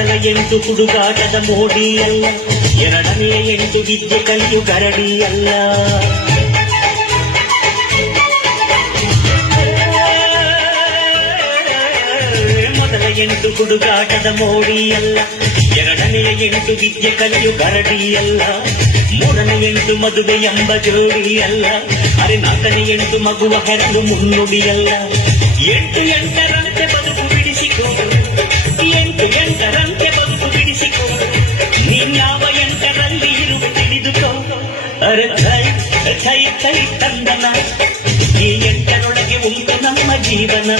ಮೊದಲ 8 ಹುಡುಗಾಟದ ಮೋಡಿ ಅಲ್ಲ, ಎರಡನೆಯ 8 ವಿದ್ಯೆ ಕಲಿಯು ಗರಡಿ ಅಲ್ಲ. ಮೊದಲ 8 ಹುಡುಗಾಟದ ಮೋಡಿ ಅಲ್ಲ, ಎರಡನೆಯ 8 ವಿದ್ಯೆ ಕಲಿಯು ಗರಡಿ ಅಲ್ಲ. ಮೂರನೇ 8 ಮದುವೆ ಎಂಬ ಜೋಡಿ ಅಲ್ಲ, ಅರೆ 4ನೇ 8 ಮಗುವ ಹೆರಲು ಮುನ್ನುಡಿಯಲ್ಲ. 8 8ರಂತೆ ಬದುಕು ಬಿಡಿಸಿಕೊಂಡು, 8 8ರಂತೆ ಬದುಕು ಬಿಡಿಸಿಕೊಂಡು, ನೀನ್ಯಾವ 8ರಲ್ಲಿ ಇರುವೆ ತಿಳಿದುಕೋ. ಅರೆ ಥೈ ಥೈ ಥೈ ತಂದನ, ಈ 8ರೊಳಗೆ ಉಂಟು ನಮ್ಮ ಜೀವನ.